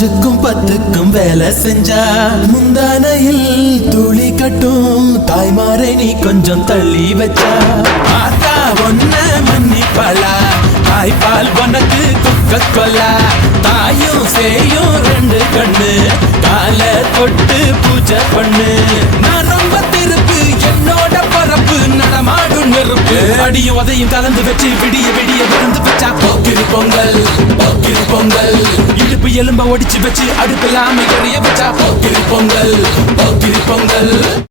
அஞ்சுக்கும் பத்துக்கும் வேலை செஞ்சா முந்தானையில் துளி கட்டும் தாய்மாரை நீ கொஞ்சம் தள்ளி வச்சா ஆத்தா ஒன்ன மன்னிப்பாளா தாய்ப்பால் உனக்கு குக்க கொல்லா தாயும் சேயும் ரெண்டு கண்ணு கால தொட்டு பூஜை பண்ணு நான் ரொம்ப திருப்பு என்னோட பரப்பு நடமாடும் நெருப்பு அடியும் உதையும் கலந்து வச்சு விடிய விடிய விழுந்து வச்சா போக்கிரி பொங்கல் போக்கிரி பொங்கல் இடுப்பு எலும்ப ஒடிச்சு வச்சு அடுப்பில்லாம எறிய வச்சா போக்கிரி பொங்கல் போக்கிரி பொங்கல்